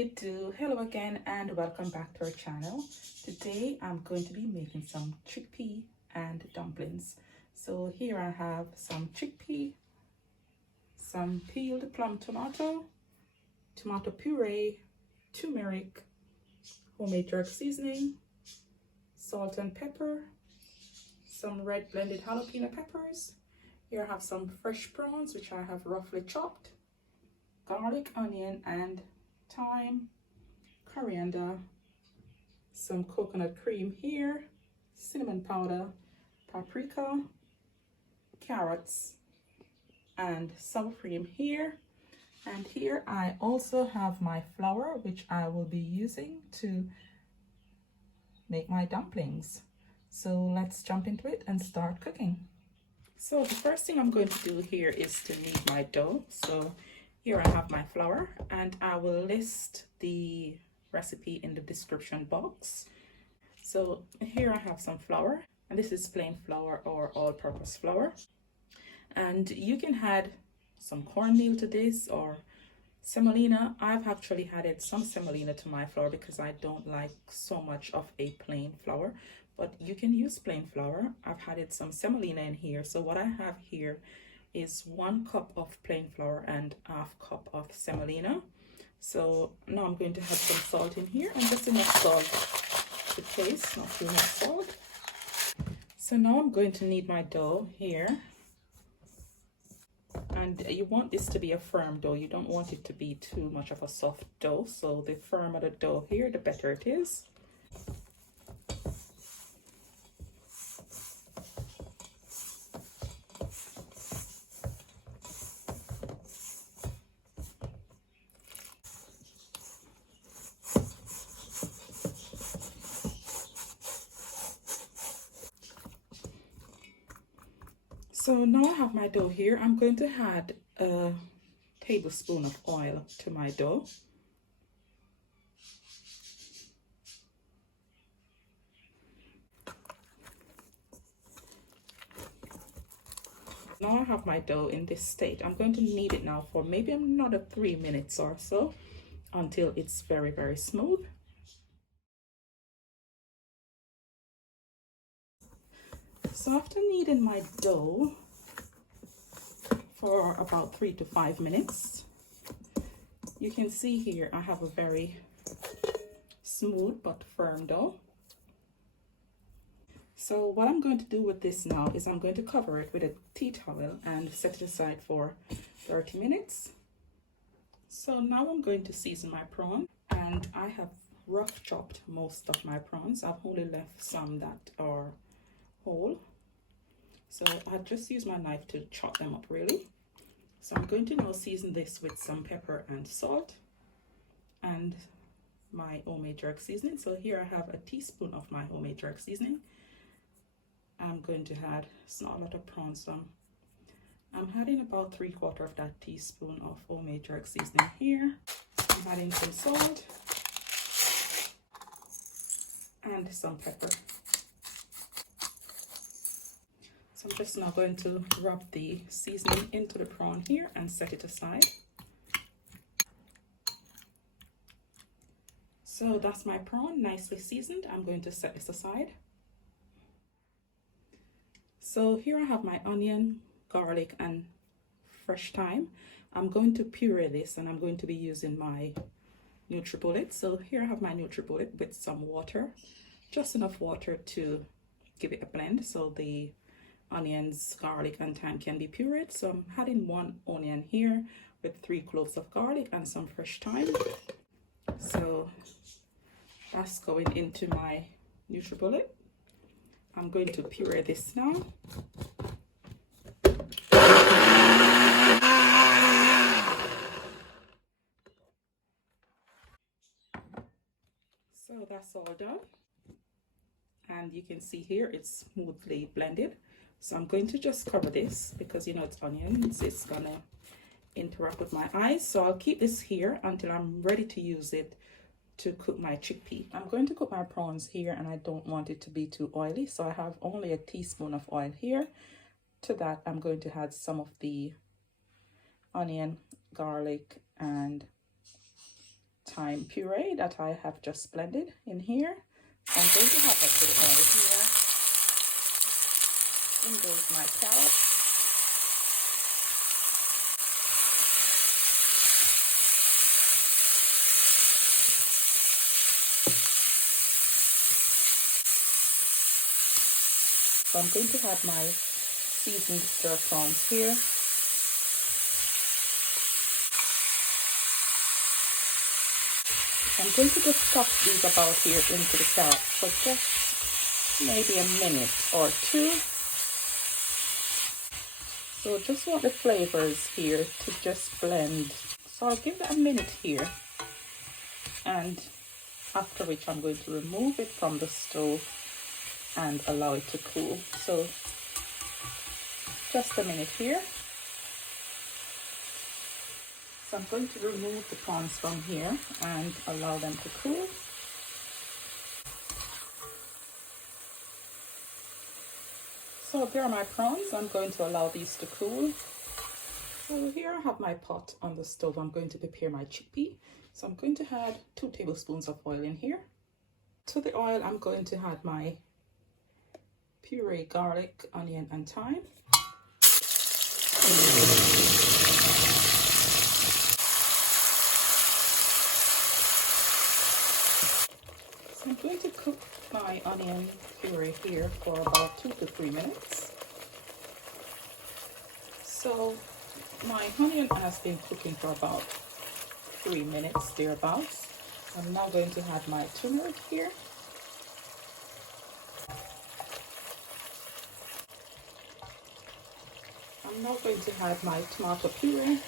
Hello again and welcome back to our channel. Today I'm going to be making some chickpea and dumplings. So here I have some chickpea, some peeled plum tomato, tomato puree, turmeric, homemade jerk seasoning, salt and pepper, some red blended jalapeno peppers. Here I have some fresh prawns which I have roughly chopped, garlic, onion and thyme, coriander, some coconut cream here, cinnamon powder, paprika, carrots and sour cream here. And here I also have my flour which I will be using to make my dumplings. So let's jump into it and start cooking. So the first thing I'm going to do here is to knead my dough. So here I have my flour and I will list the recipe in the description box. So here I have some flour, and this is plain flour or all-purpose flour. And you can add some cornmeal to this or semolina. I've actually added some semolina to my flour because I don't like so much of a plain flour, but you can use plain flour. I've added some semolina in here. So what I have here is 1 cup of plain flour and ½ cup of semolina. So now I'm going to add some salt in here, and just enough salt to taste, not too much salt. So now I'm going to knead my dough here, and you want this to be a firm dough. You don't want it to be too much of a soft dough. So the firmer the dough here, the better it is. So now I have my dough here. I'm going to add a tablespoon of oil to my dough. Now I have my dough in this state. I'm going to knead it now for maybe another 3 minutes or so until it's very, very smooth. So after kneading my dough for about 3 to 5 minutes, you can see here I have a very smooth but firm dough. So what I'm going to do with this now is I'm going to cover it with a tea towel and set it aside for 30 minutes. So now I'm going to season my prawn, and I have rough chopped most of my prawns. I've only left some that are whole. So I just use my knife to chop them up really. So I'm going to now season this with some pepper and salt and my homemade jerk seasoning. So here I have a teaspoon of my homemade jerk seasoning. I'm going to add not a lot of prawns. So I'm adding about 3/4 of that teaspoon of homemade jerk seasoning here. I'm adding some salt and some pepper. So I'm just now going to rub the seasoning into the prawn here and set it aside. So that's my prawn nicely seasoned. I'm going to set this aside. So here I have my onion, garlic and fresh thyme. I'm going to puree this, and I'm going to be using my NutriBullet. So here I have my NutriBullet with some water, just enough water to give it a blend so the onions, garlic and thyme can be pureed. So I'm adding 1 onion here with 3 cloves of garlic and some fresh thyme. So that's going into my NutriBullet. I'm going to puree this now. So that's all done, and you can see here it's smoothly blended. So I'm going to just cover this because you know it's onions, it's gonna interact with my eyes. So I'll keep this here until I'm ready to use it to cook my chickpea. I'm going to cook my prawns here, and I don't want it to be too oily, so I have only a teaspoon of oil here. To that I'm going to add some of the onion, garlic and thyme puree that I have just blended in here. So I'm going to have that with oil here. In goes my carrot. So I'm going to add my seasoned stir prawns here. I'm going to just stuff these about here into the carrot for just maybe a minute or two. So just want the flavors here to just blend. So I'll give it a minute here, and after which I'm going to remove it from the stove and allow it to cool. So just a minute here. So I'm going to remove the prawns from here and allow them to cool. So there are my prawns. I'm going to allow these to cool. So here I have my pot on the stove. I'm going to prepare my chickpea. So I'm going to add 2 tablespoons of oil in here. To the oil, I'm going to add my puree, garlic, onion, and thyme. So I'm going to cook my onion puree here for about 2 to 3 minutes. So my onion has been cooking for about 3 minutes thereabouts. I'm now going to add my turmeric here. I'm now going to add my tomato puree.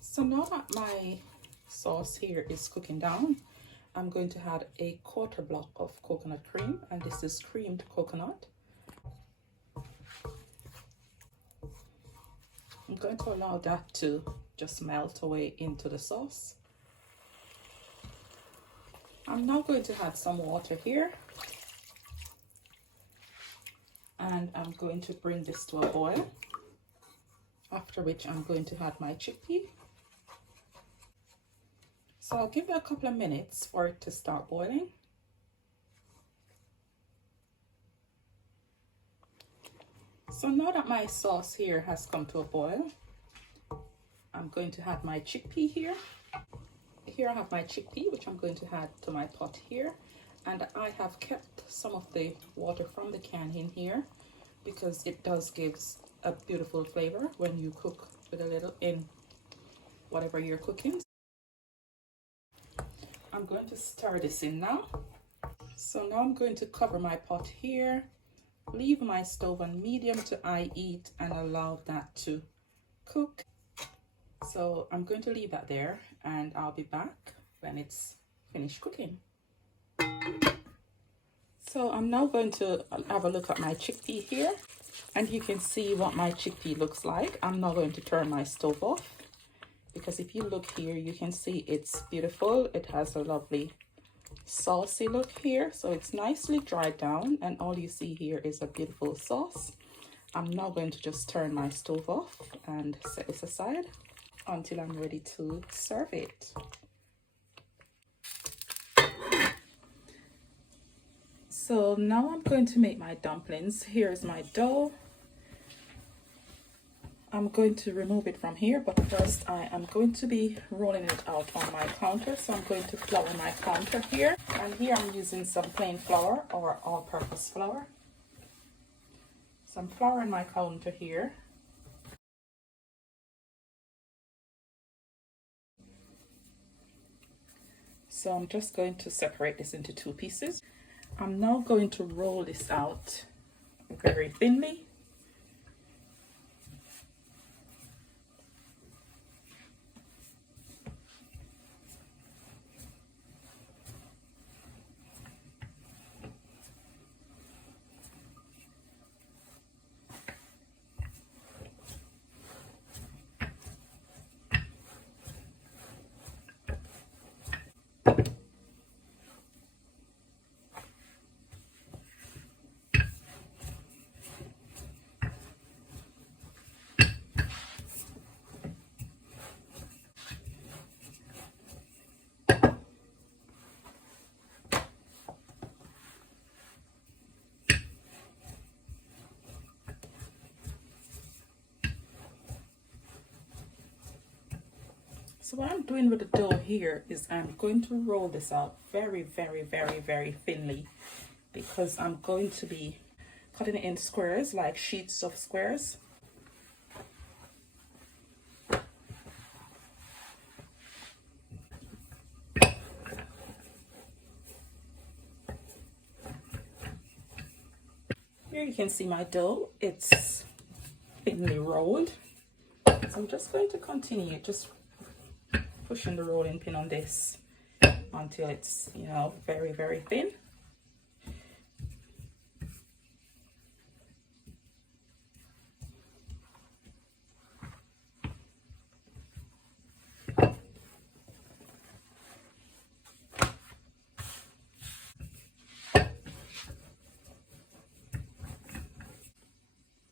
So now that my sauce here is cooking down, I'm going to add a 1/4 block of coconut cream, and this is creamed coconut. I'm going to allow that to just melt away into the sauce. I'm now going to add some water here, and I'm going to bring this to a boil, after which I'm going to add my chickpea. So I'll give it a couple of minutes for it to start boiling. So now that my sauce here has come to a boil, I'm going to add my chickpea here. Here I have my chickpea, which I'm going to add to my pot here. And I have kept some of the water from the can in here because it does give a beautiful flavor when you cook with a little in whatever you're cooking. I'm going to stir this in now. So now I'm going to cover my pot here, leave my stove on medium to high heat, and allow that to cook. So I'm going to leave that there, and I'll be back when it's finished cooking. So I'm now going to have a look at my chickpea here, and you can see what my chickpea looks like. I'm now going to turn my stove off, because if you look here, you can see it's beautiful. It has a lovely saucy look here, so it's nicely dried down, and all you see here is a beautiful sauce. I'm now going to just turn my stove off and set this aside until I'm ready to serve it. So now I'm going to make my dumplings. Here's my dough. I'm going to remove it from here, but first I am going to be rolling it out on my counter. So I'm going to flour my counter here, and here I'm using some plain flour or all-purpose flour. Some flour in my counter here. So I'm just going to separate this into 2 pieces. I'm now going to roll this out very thinly. So what I'm doing with the dough here is I'm going to roll this out very, very, very, very thinly, because I'm going to be cutting it in squares, like sheets of squares. Here you can see my dough, it's thinly rolled. So I'm just going to continue just pushing the rolling pin on this until it's, you know, very, very thin.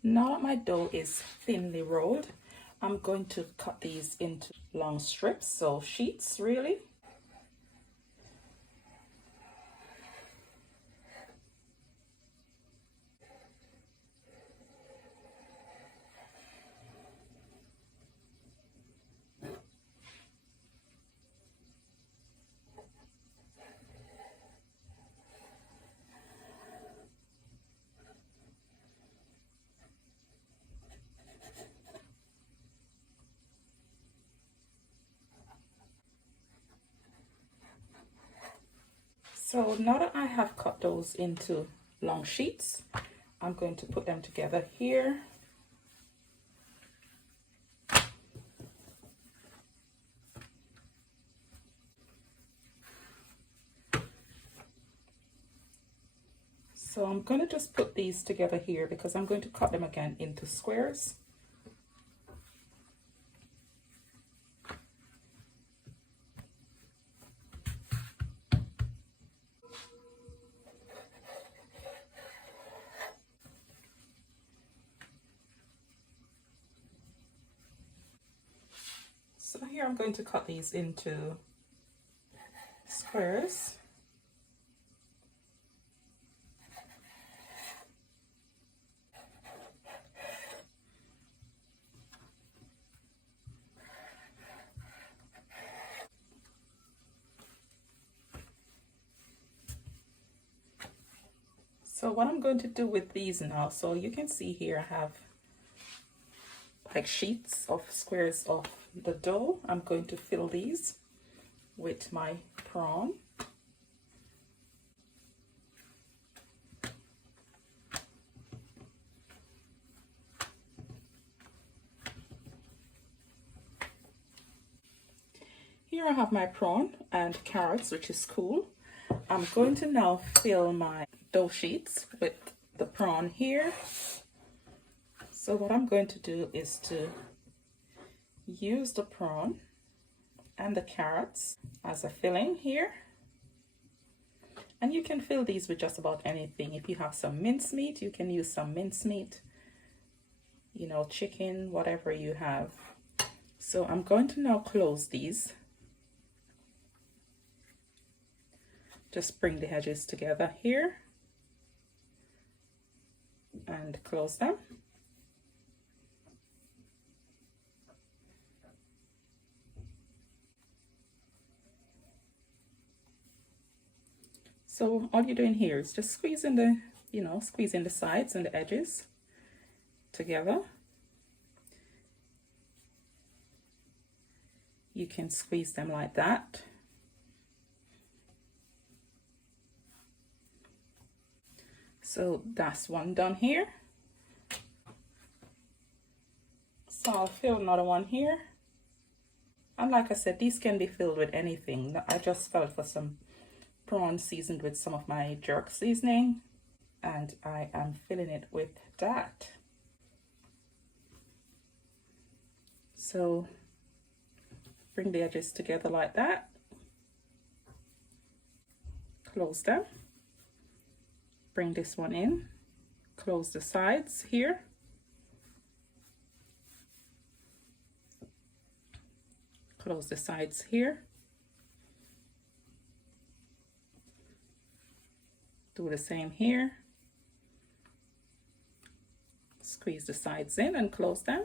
Now that my dough is thinly rolled, I'm going to cut these into long strips, so sheets really. So now that I have cut those into long sheets, I'm going to put them together here. So I'm going to just put these together here because I'm going to cut them again into squares. So here I'm going to cut these into squares. So what I'm going to do with these now, so you can see here I have like sheets of squares of the dough. I'm going to fill these with my prawn. Here I have my prawn and carrots, which is cool. I'm going to now fill my dough sheets with the prawn here. So what I'm going to do is to use the prawn and the carrots as a filling here. And you can fill these with just about anything. If you have some mincemeat, you can use some mincemeat, you know, chicken, whatever you have. So I'm going to now close these. Just bring the edges together here and close them. So all you're doing here is just squeezing the, you know, squeezing the sides and the edges together. You can squeeze them like that. So that's one done here. So I'll fill another one here. And like I said, these can be filled with anything. I just felt for some prawn seasoned with some of my jerk seasoning, and I am filling it with that. So bring the edges together like that. Close them. Bring this one in, close the sides here, close the sides here, do the same here, squeeze the sides in and close them.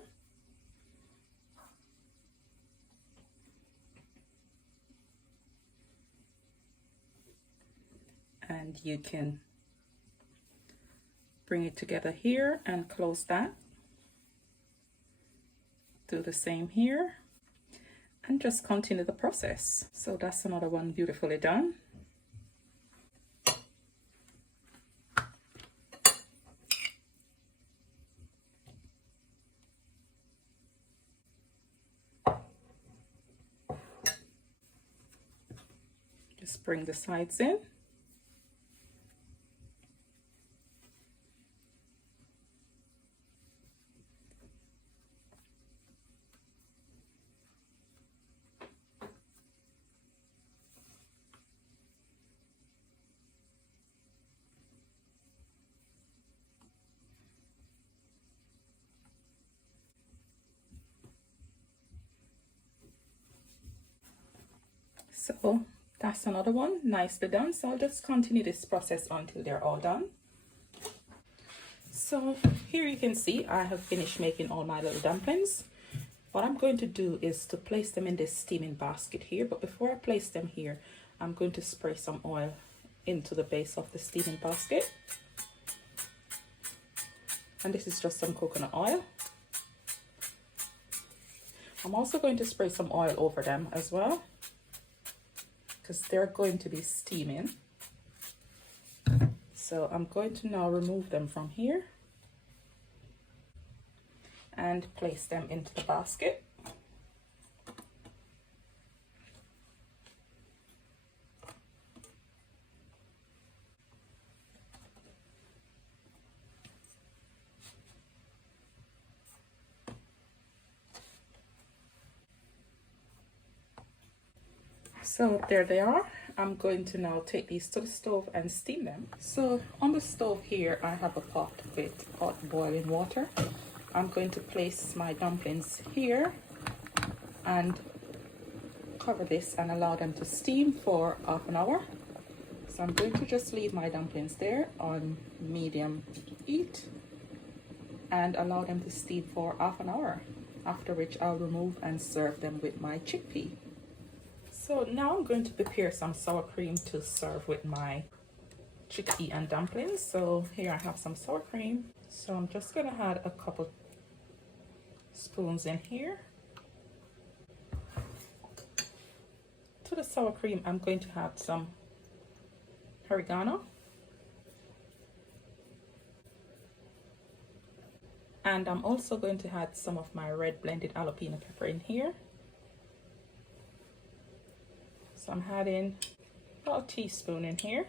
and you can bring it together here and close that. Do the same here and just continue the process. So that's another one beautifully done. Just bring the sides in. So that's another one nicely done. So I'll just continue this process until they're all done. So here you can see I have finished making all my little dumplings. What I'm going to do is to place them in this steaming basket here, but before I place them here, I'm going to spray some oil into the base of the steaming basket. And this is just some coconut oil. I'm also going to spray some oil over them as well, because they're going to be steaming. So I'm going to now remove them from here and place them into the basket. So there they are. I'm going to now take these to the stove and steam them. So on the stove here, I have a pot with hot boiling water. I'm going to place my dumplings here and cover this and allow them to steam for half an hour. So I'm going to just leave my dumplings there on medium heat and allow them to steam for half an hour, after which I'll remove and serve them with my chickpea. So now I'm going to prepare some sour cream to serve with my chickpea and dumplings. So here I have some sour cream. So I'm just going to add a couple spoons in here. To the sour cream, I'm going to add some oregano. And I'm also going to add some of my red blended jalapeno pepper in here. So I'm adding about a teaspoon in here.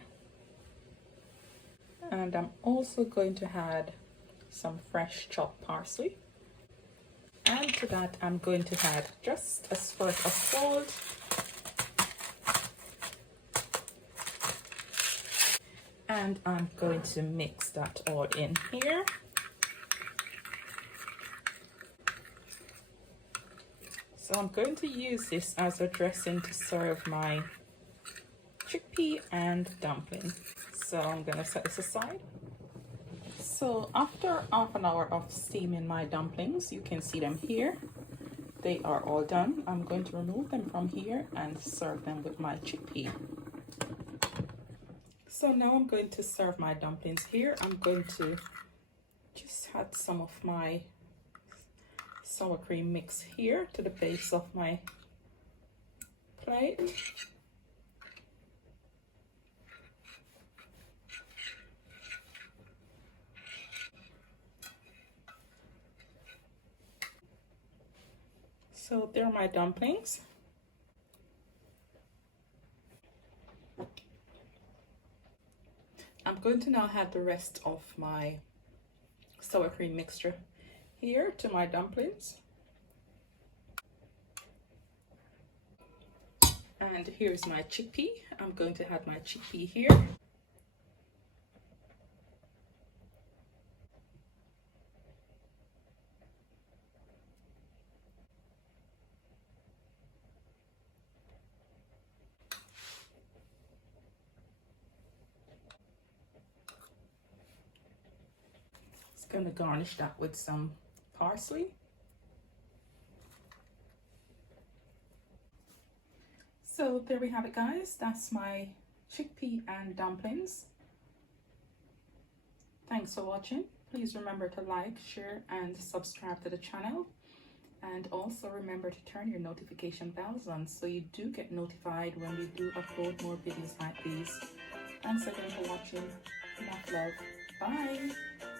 And I'm also going to add some fresh chopped parsley. And to that, I'm going to add just a squirt of salt. And I'm going to mix that all in here. So I'm going to use this as a dressing to serve my chickpea and dumpling. So I'm going to set this aside. So after half an hour of steaming my dumplings, you can see them here. They are all done. I'm going to remove them from here and serve them with my chickpea. So now I'm going to serve my dumplings here. I'm going to just add some of my sour cream mix here to the base of my plate. So there are my dumplings. I'm going to now add the rest of my sour cream mixture here to my dumplings. And here's my chickpea. I'm going to add my chickpea here. Just going to garnish that with some parsley. So there we have it, guys. That's my chickpea and dumplings. Thanks for watching. Please remember to like, share and subscribe to the channel. And also remember to turn your notification bells on so you do get notified when we do upload more videos like these. Thanks again for watching. Nuff Love. Bye.